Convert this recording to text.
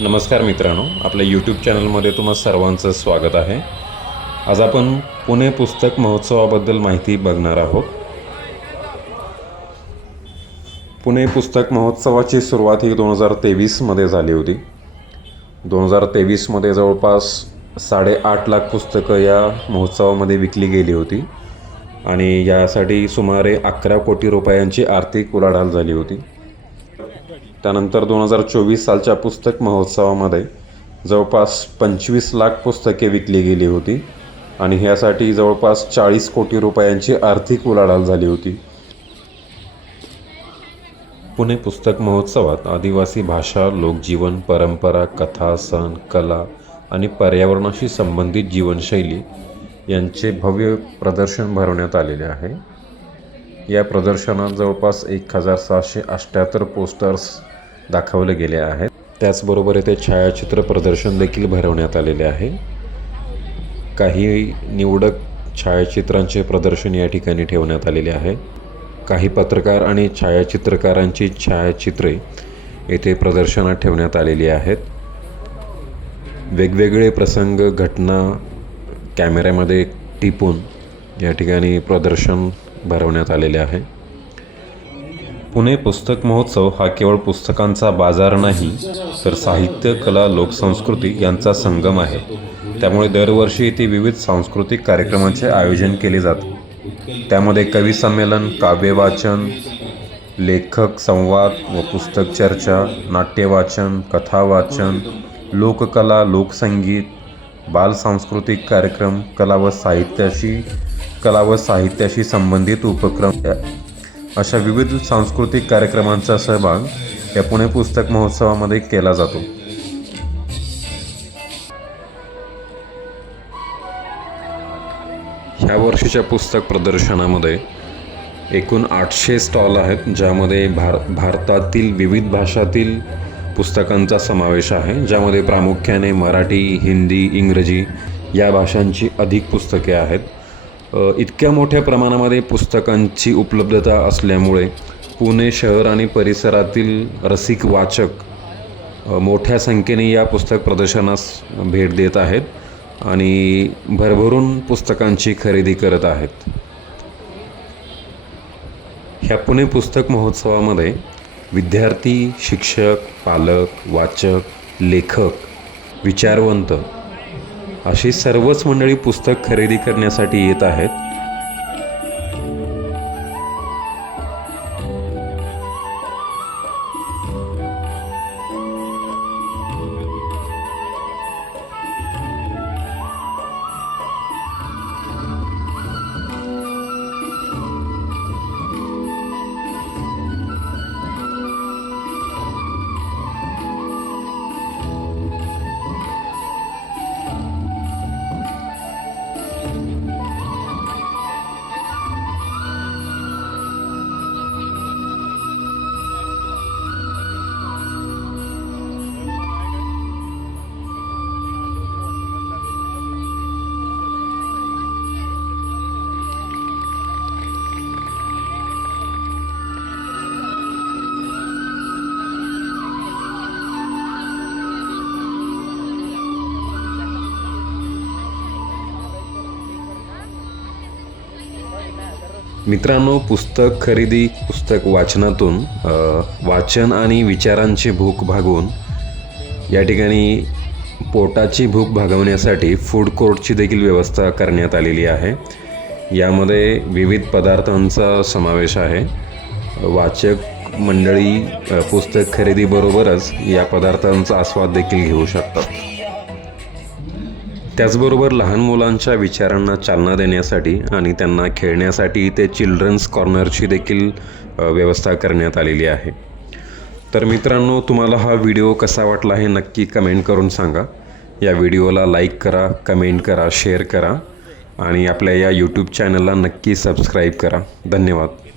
नमस्कार मित्रांनो, आपल्या यूट्यूब चॅनलमध्ये तुम्हा सर्वांचं स्वागत आहे। आज आपण पुणे पुस्तक महोत्सवाबद्दल माहिती बघणार आहोत। पुणे पुस्तक महोत्सवाची सुरुवात ही 2023 मध्ये झाली होती। 2023 मध्ये जवळपास 8.5 लाख पुस्तकं या महोत्सवामध्ये विकली गेली होती आणि यासाठी सुमारे 11 कोटी रुपयांची आर्थिक उलाढाल झाली होती। त्यानंतर 2024 सालच्या पुस्तक महोत्सवामध्ये जवळपास 25 लाख पुस्तके विकली गेली होती आणि ह्यासाठी जवळपास 40 कोटी रुपयांची आर्थिक उलाढाल झाली होती। पुणे पुस्तक महोत्सवात आदिवासी भाषा, लोकजीवन, परंपरा, कथा, सण, कला आणि पर्यावरणाशी संबंधित जीवनशैली यांचे भव्य प्रदर्शन भरवण्यात आलेले आहे। या प्रदर्शनात जवळपास 1778 पोस्टर्स दाखवले गेले आहेत। त्याचबरोबर येथे छायाचित्र प्रदर्शन देखील भरवण्यात आलेले आहे। काही निवडक छायाचित्रांचे प्रदर्शन या ठिकाणी ठेवण्यात आलेले आहे। काही पत्रकार आणि छायाचित्रकारांची छायाचित्रे येथे प्रदर्शनात ठेवण्यात आलेली आहेत। वेगवेगळे प्रसंग, घटना कॅमेऱ्यामध्ये टिपून या ठिकाणी प्रदर्शन भरवण्यात आलेले आहे। पुणे पुस्तक महोत्सव हा केवळ पुस्तकांचा बाजार नाही, तर साहित्य, कला, लोकसंस्कृती यांचा संगम आहे। त्यामुळे दरवर्षी इथे विविध सांस्कृतिक कार्यक्रमांचे आयोजन केले जाते। त्यामध्ये कवी संमेलन, काव्य वाचन, लेखक संवाद व पुस्तक चर्चा, नाट्य वाचन, कथा वाचन, लोककला, लोकसंगीत, बाल सांस्कृतिक कार्यक्रम, कला व साहित्याशी संबंधित उपक्रम अशा विविध सांस्कृतिक कार्यक्रमांचा सहभाग या पुणे पुस्तक महोत्सवामध्ये केला जातो। ह्या वर्षीच्या पुस्तक प्रदर्शनामध्ये एकूण 800 स्टॉल आहेत, ज्यामध्ये भारतातील विविध भाषातील पुस्तकांचा समावेश आहे, ज्यामध्ये प्रामुख्याने मराठी, हिंदी, इंग्रजी या भाषांची अधिक पुस्तके आहेत। इतक्या मोठ्या प्रमाणामध्ये पुस्तकांची उपलब्धता असल्यामुळे पुणे शहर आणि परिसरातील रसिक वाचक मोठ्या संख्येने या पुस्तक प्रदर्शनास भेट देत आहेत आणि भरभरून पुस्तकांची खरेदी करत आहेत। ह्या पुणे पुस्तक महोत्सवामध्ये विद्यार्थी, शिक्षक, पालक, वाचक, लेखक, विचारवंत अशी सर्वच मंडळी पुस्तक खरेदी करण्यासाठी येत आहेत। मित्रांनो, पुस्तक खरेदी, पुस्तक वाचनातून वाचन आणि विचारांची भूक भागवून या ठिकाणी पोटाची भूक भागवण्यासाठी फूड कोर्टची देखील व्यवस्था करण्यात आलेली आहे। यामध्ये विविध पदार्थांचा समावेश आहे। वाचक मंडळी पुस्तक खरेदीबरोबरच या पदार्थांचा आस्वाद देखील घेऊ शकतात। त्याचबरोबर लहान मुलांच्या विचारांना चालना देण्यासाठी आणि त्यांना खेळण्यासाठी इथे चिल्ड्रन्स कॉर्नरची देखील व्यवस्था करण्यात आलेली आहे। तर मित्रांनो, तुम्हाला हा व्हिडिओ कसा वाटला हे नक्की कमेंट करून सांगा। या व्हिडिओला लाईक करा, कमेंट करा, शेअर करा आणि आपल्या या यूट्यूब चॅनलला नक्की सबस्क्राईब करा। धन्यवाद।